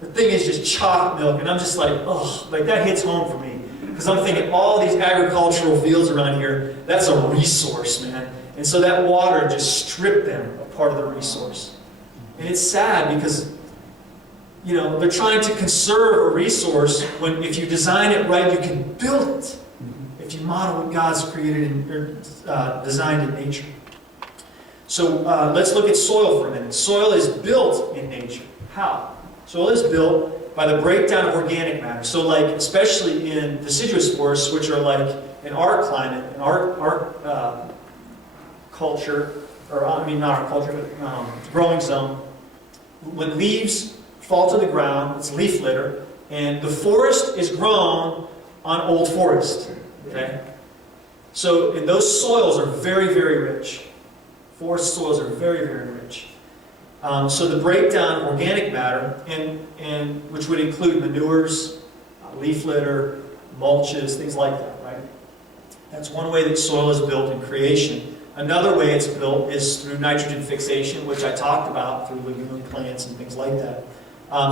The thing is just chocolate milk, and I'm just like, oh, like that hits home for me. Because I'm thinking all these agricultural fields around here, that's a resource, man. And so that water just stripped them of part of the resource. And it's sad because, they're trying to conserve a resource when if you design it right, you can build it. If you model what God's created or designed in nature. So let's look at soil for a minute. Soil is built in nature. How? Soil is built by the breakdown of organic matter. So like, especially in deciduous forests, which are like in our climate, in our culture, or I mean not our culture, but growing zone, when leaves fall to the ground, it's leaf litter, and the forest is grown on old forest. Okay? So, and those soils are very, very rich. Forest soils are very, very rich. So the breakdown of organic matter, and which would include manures, leaf litter, mulches, things like that, right? That's one way that soil is built in creation. Another way it's built is through nitrogen fixation, which I talked about, through legume plants and things like that.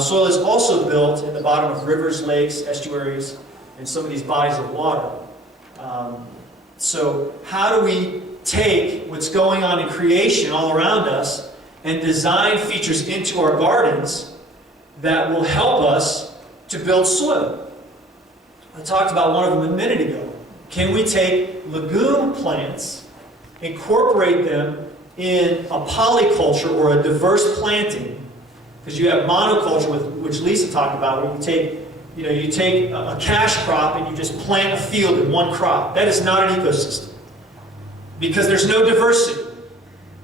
Soil is also built in the bottom of rivers, lakes, estuaries, and some of these bodies of water. So how do we take what's going on in creation all around us and design features into our gardens that will help us to build soil? I talked about one of them a minute ago. Can we take legume plants, incorporate them in a polyculture or a diverse planting? Because you have monoculture, which Lisa talked about, where you take a cash crop and you just plant a field in one crop. That is not an ecosystem. Because there's no diversity.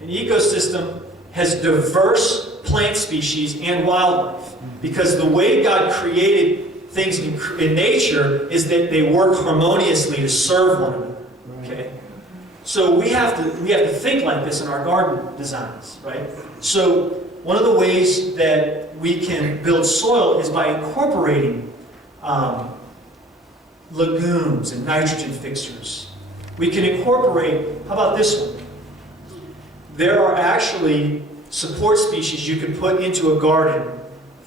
An ecosystem has diverse plant species and wildlife. Because the way God created things in nature is that they work harmoniously to serve one another. Okay? So we have to think like this in our garden designs, right? So one of the ways that we can build soil is by incorporating legumes and nitrogen fixers. We can incorporate, how about this one? There are actually support species you can put into a garden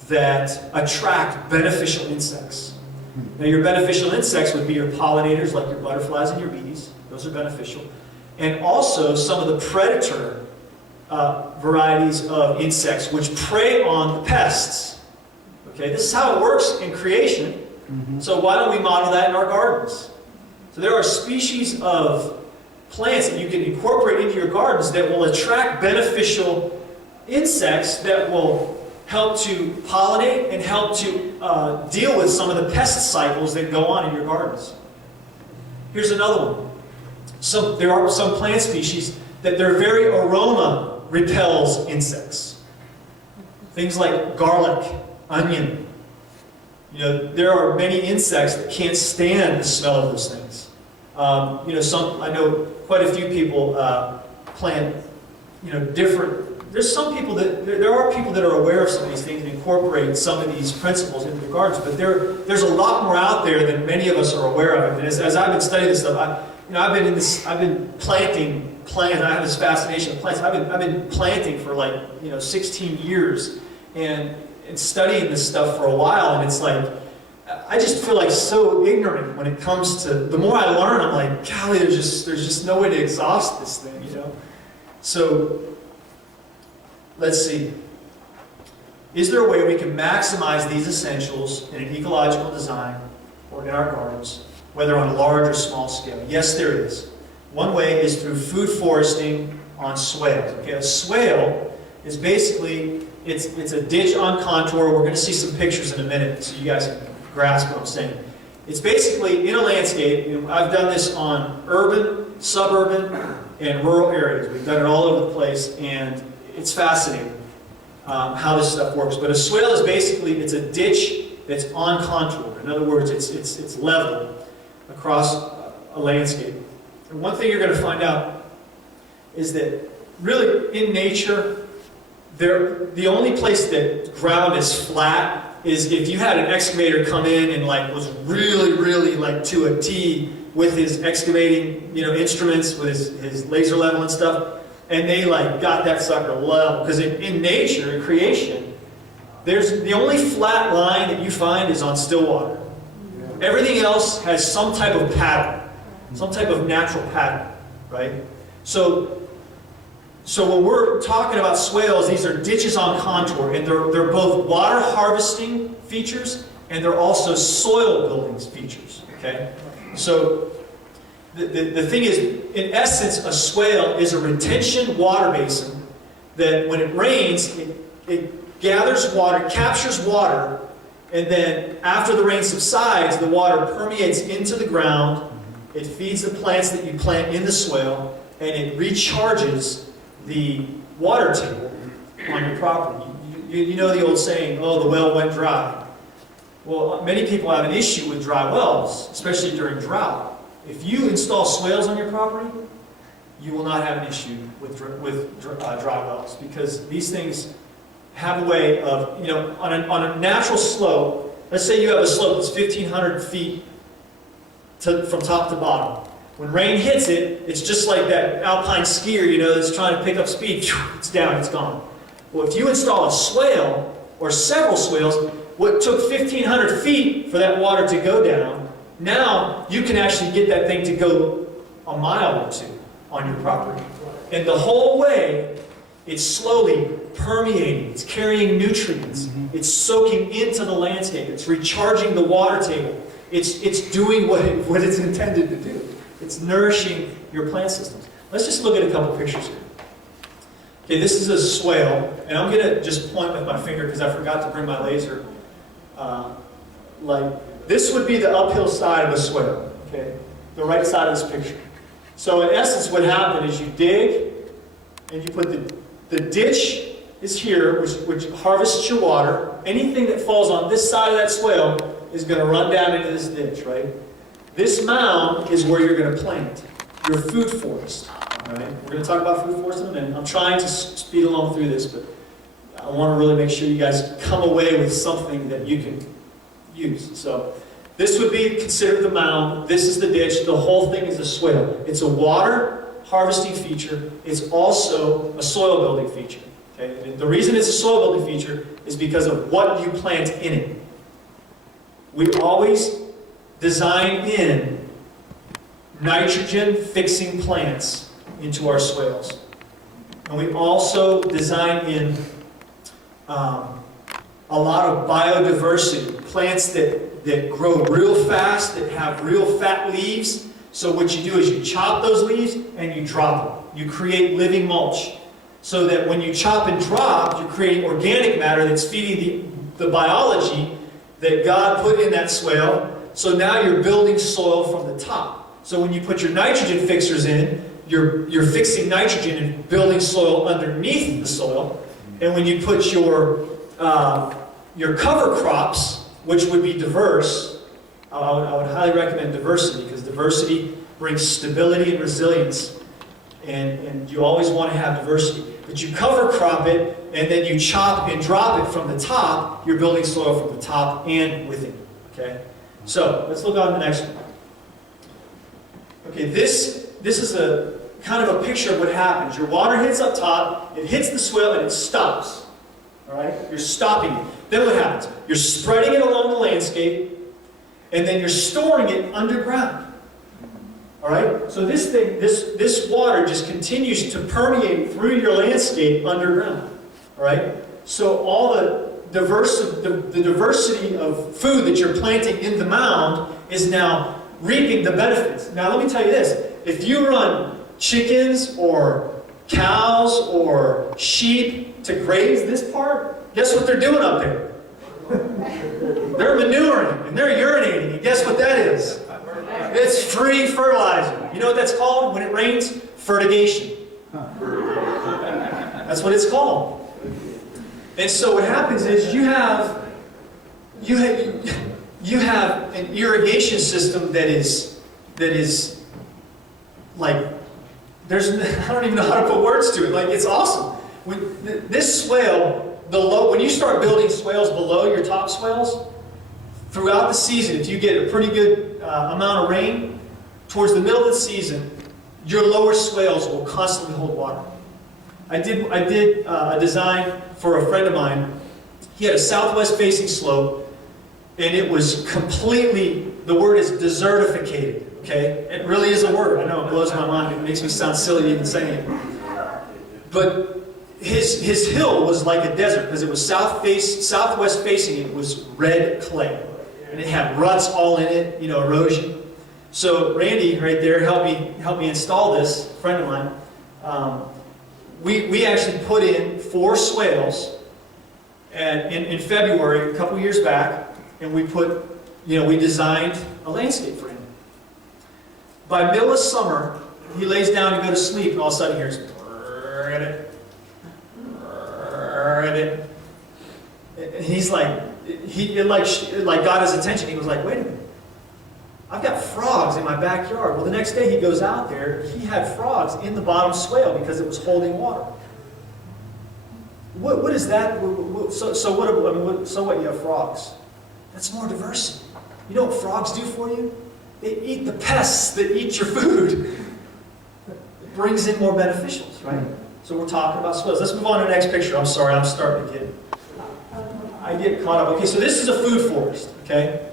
that attract beneficial insects. Now your beneficial insects would be your pollinators, like your butterflies and your bees. Those are beneficial. And also some of the predator varieties of insects which prey on the pests. Okay, this is how it works in creation. So why don't we model that in our gardens? So there are species of plants that you can incorporate into your gardens that will attract beneficial insects that will help to pollinate and help to deal with some of the pest cycles that go on in your gardens. Here's another one. There are some plant species that their very aroma repels insects. Things like garlic, onion. You know, there are many insects that can't stand the smell of those things. You know, I know quite a few people plant, you know, different. There's some people that there are people that are aware of some of these things and incorporate some of these principles into their gardens. But there's a lot more out there than many of us are aware of. And as I've been studying this stuff, I've been planting plants. I have this fascination with plants. I've been planting for like 16 years and studying this stuff for a while. And it's like I just feel like so ignorant when it comes to. The more I learn, I'm like, golly, there's just no way to exhaust this thing, you know. So let's see. Is there a way we can maximize these essentials in an ecological design or in our gardens, whether on a large or small scale? Yes, there is. One way is through food foresting on swales. Okay, a swale is basically it's a ditch on contour. We're going to see some pictures in a minute so you guys can grasp what I'm saying. It's basically in a landscape. I've done this on urban, suburban, and rural areas. We've done it all over the place, and it's fascinating how this stuff works. But a swale is basically, it's a ditch that's on contour. In other words, it's level across a landscape. And one thing you're going to find out is that really in nature, the only place that ground is flat is if you had an excavator come in and like was really, really like to a T with his excavating, instruments, with his laser level and stuff, and they like got that sucker level. Because in nature, in creation, the only flat line that you find is on still water. Everything else has some type of pattern, some type of natural pattern, right? So when we're talking about swales, these are ditches on contour, and they're both water harvesting features and they're also soil building features. Okay, so the thing is, in essence, a swale is a retention water basin that, when it rains, it gathers water, captures water, and then after the rain subsides, the water permeates into the ground. It feeds the plants that you plant in the swale, and it recharges the water table on your property. You know the old saying, oh, the well went dry. Well, many people have an issue with dry wells, especially during drought. If you install swales on your property, you will not have an issue with dry wells, because these things have a way of, on a natural slope. Let's say you have a slope that's 1,500 feet from top to bottom. When rain hits it, it's just like that alpine skier, that's trying to pick up speed. It's down, it's gone. Well, if you install a swale or several swales, what took 1,500 feet for that water to go down, now you can actually get that thing to go a mile or two on your property. And the whole way, it's slowly permeating, it's carrying nutrients, it's soaking into the landscape, it's recharging the water table, it's doing what it's intended to do. It's nourishing your plant systems. Let's just look at a couple pictures here. Okay, this is a swale, and I'm going to just point with my finger because I forgot to bring my laser. This would be the uphill side of a swale, okay? The right side of this picture. So in essence, what happened is you dig, and you put the ditch is here, which harvests your water. Anything that falls on this side of that swale is going to run down into this ditch, right? This mound is where you're going to plant your food forest. All right? We're going to talk about food forest in a minute. I'm trying to speed along through this, but I want to really make sure you guys come away with something that you can use. So this would be considered the mound. This is the ditch. The whole thing is a swale. It's a water harvesting feature. It's also a soil building feature. Okay? And the reason it's a soil building feature is because of what you plant in it. We always design in nitrogen-fixing plants into our swales. And we also design in a lot of biodiversity, plants that grow real fast, that have real fat leaves. So what you do is you chop those leaves and you drop them. You create living mulch. So that when you chop and drop, you're creating organic matter that's feeding the biology that God put in that swale. So now you're building soil from the top. So when you put your nitrogen fixers in, you're fixing nitrogen and building soil underneath the soil. And when you put your cover crops, which would be diverse, I would highly recommend diversity, because diversity brings stability and resilience. And you always want to have diversity. But you cover crop it, and then you chop and drop it from the top. You're building soil from the top and within. Okay? So, let's look on the next one. Okay, this is a kind of a picture of what happens. Your water hits up top, it hits the swale, and it stops. Alright? You're stopping it. Then what happens? You're spreading it along the landscape, and then you're storing it underground. Alright? So this water just continues to permeate through your landscape underground. Alright? So all the diversity of food that you're planting in the mound is now reaping the benefits. Now let me tell you this. If you run chickens or cows or sheep to graze this part, guess what they're doing up there? They're manuring and they're urinating. And guess what that is? It's free fertilizer. You know what that's called when it rains? Fertigation. That's what it's called. And so what happens is you have an irrigation system that is like, I don't even know how to put words to it. Like, it's awesome. This swale, when you start building swales below your top swales, throughout the season, if you get a pretty good amount of rain, towards the middle of the season, your lower swales will constantly hold water. I did a design for a friend of mine. He had a southwest facing slope, and it was completely, the word is desertificated. Okay? It really is a word. I know it blows my mind. It makes me sound silly even saying it. But his hill was like a desert because it was southwest facing. It was red clay. And it had ruts all in it, erosion. So Randy, right there, helped me install this, a friend of mine. We actually put in 4 swales in February, a couple years back, and we designed a landscape for him. By middle of summer, he lays down to go to sleep, and all of a sudden he hears, and he's like, it got his attention. He was like, wait a minute, I've got frogs in my backyard. Well, the next day he goes out there, he had frogs in the bottom swale because it was holding water. What is that? So what? You have frogs. That's more diversity. You know what frogs do for you? They eat the pests that eat your food. It brings in more beneficials, right? So we're talking about swales. Let's move on to the next picture. I'm sorry, I'm starting to get caught up. Okay, so this is a food forest, okay?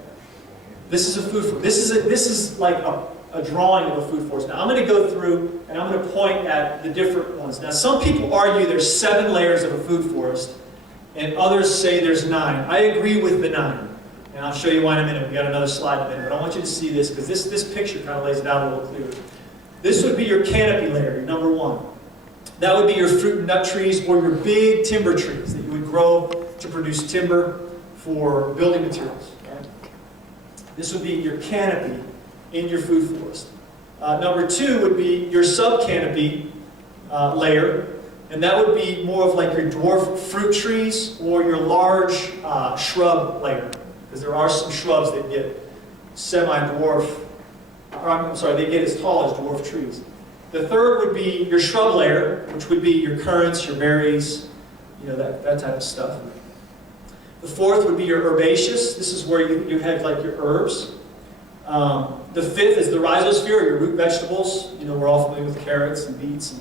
This is a food forest. This is like a drawing of a food forest. Now I'm going to go through and I'm going to point at the different ones. Now some people argue there's 7 layers of a food forest, and others say there's 9. I agree with the 9. And I'll show you why in a minute. We've got another slide in a minute. But I want you to see this because this picture kind of lays it out a little clearer. This would be your canopy layer, your number 1. That would be your fruit and nut trees or your big timber trees that you would grow to produce timber for building materials. Right? This would be your canopy in your food forest. Number 2 would be your sub-canopy layer, and that would be more of like your dwarf fruit trees or your large shrub layer. Because there are some shrubs that get semi-dwarf, they get as tall as dwarf trees. The 3rd would be your shrub layer, which would be your currants, your berries, that type of stuff. The 4th would be your herbaceous. This is where you have like your herbs. The 5th is the rhizosphere, your root vegetables. We're all familiar with carrots and beets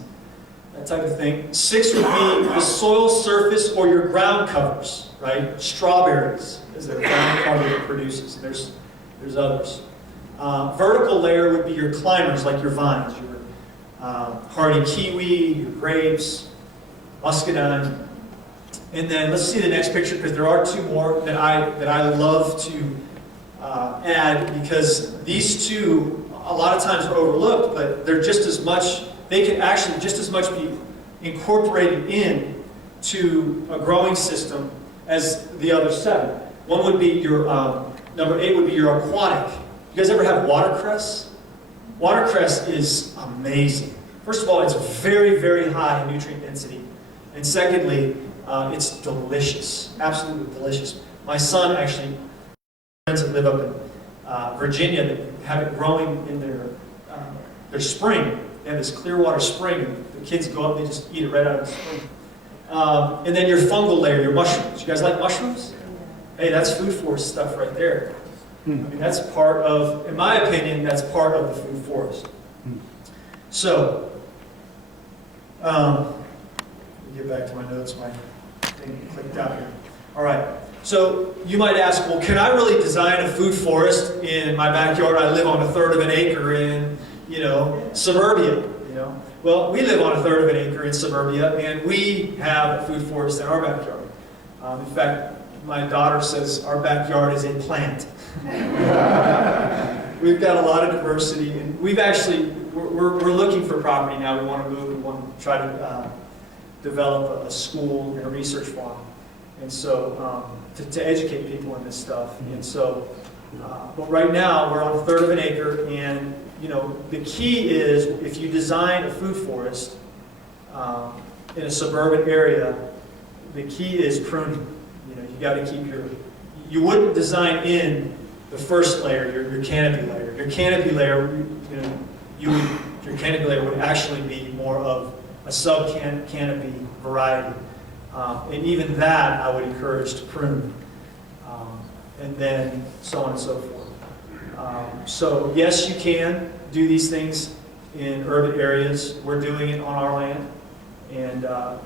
that type of thing. 6 would be the soil surface or your ground covers, right? Strawberries is the ground cover that produces. There's others. Vertical layer would be your climbers, like your vines, your hardy kiwi, your grapes, muscadine. And then let's see the next picture, because there are 2 more that I love to add, because these 2 a lot of times are overlooked, but they're just as much, they can actually just as much be incorporated in to a growing system as the other 7. One would be your, number 8 would be your aquatic. You guys ever have watercress? Watercress is amazing. First of all, it's very, very high in nutrient density. And secondly, it's delicious, absolutely delicious. My son actually, friends that live up in Virginia that have it growing in their spring. They have this Clearwater spring, and the kids go up, they just eat it right out of the spring. And then your fungal layer, your mushrooms. You guys like mushrooms? Hey, that's food forest stuff right there. I mean, that's part of, in my opinion, that's part of the food forest. So, let me get back to my notes. My thing clicked out here. All right. So you might ask, well, can I really design a food forest in my backyard? I live on 1/3 of an acre in, suburbia. Well, we live on 1/3 of an acre in suburbia, and we have a food forest in our backyard. In fact, my daughter says our backyard is a plant. We've got a lot of diversity, and we've actually, we're looking for property now. We want to move, we want to try to develop a school and a research farm. And so, to educate people in this stuff. And so, but right now, we're on 1/3 of an acre, and, the key is, if you design a food forest in a suburban area, the key is pruning. You got to keep you wouldn't design in the first layer, your canopy layer. Your canopy layer, your canopy layer would actually be more of a sub-canopy variety. And even that I would encourage to prune. And then so on and so forth. So yes, you can do these things in urban areas. We're doing it on our land. And I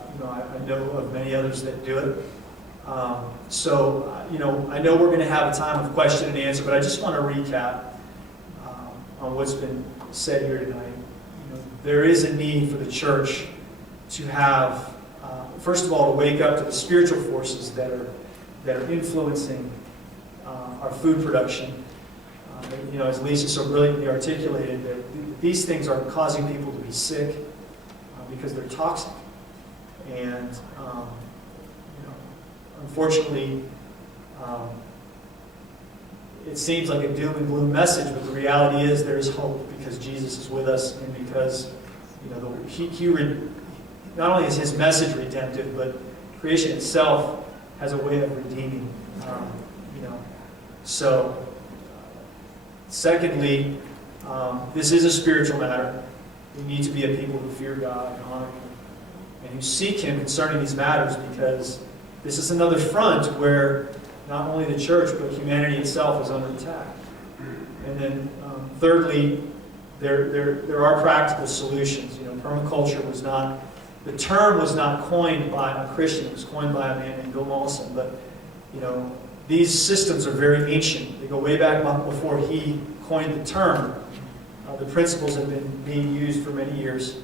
know of many others that do it. I know we're going to have a time of question and answer, but I just want to recap on what's been said here tonight. There is a need for the church to have, first of all, to wake up to the spiritual forces that are influencing our food production. As Lisa so brilliantly articulated, that these things are causing people to be sick because they're toxic. And unfortunately, it seems like a doom and gloom message, but the reality is there is hope because Jesus is with us, and because not only is His message redemptive, but creation itself has a way of redeeming. So, secondly, this is a spiritual matter. We need to be a people who fear God and honor Him, and who seek Him concerning these matters, because this is another front where not only the church, but humanity itself is under attack. And then, thirdly, there are practical solutions. Permaculture was not, the term was not coined by a Christian. It was coined by a man named Bill Mollison. But, these systems are very ancient. They go way back before he coined the term. The principles have been being used for many years.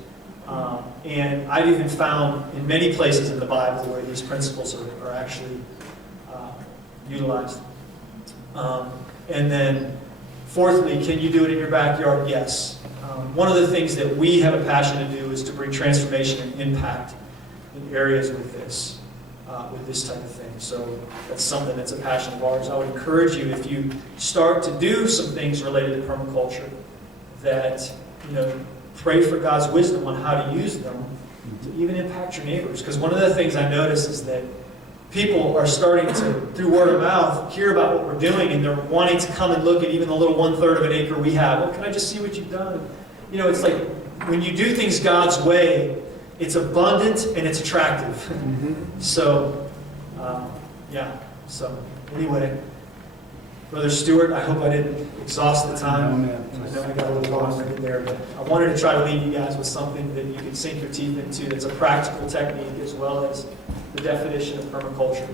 And I've even found in many places in the Bible where these principles are actually utilized. And then, fourthly, can you do it in your backyard? Yes. One of the things that we have a passion to do is to bring transformation and impact in areas with this type of thing. So that's something that's a passion of ours. I would encourage you, if you start to do some things related to permaculture, that pray for God's wisdom on how to use them to even impact your neighbors. Because one of the things I notice is that people are starting to, through word of mouth, hear about what we're doing, and they're wanting to come and look at even the little 1/3 of an acre we have. Well, can I just see what you've done? It's like when you do things God's way, it's abundant and it's attractive. So, So anyway, Brother Stewart, I hope I didn't exhaust the time. I know I got a little long-winded there, but I wanted to try to leave you guys with something that you can sink your teeth into that's a practical technique as well as the definition of permaculture.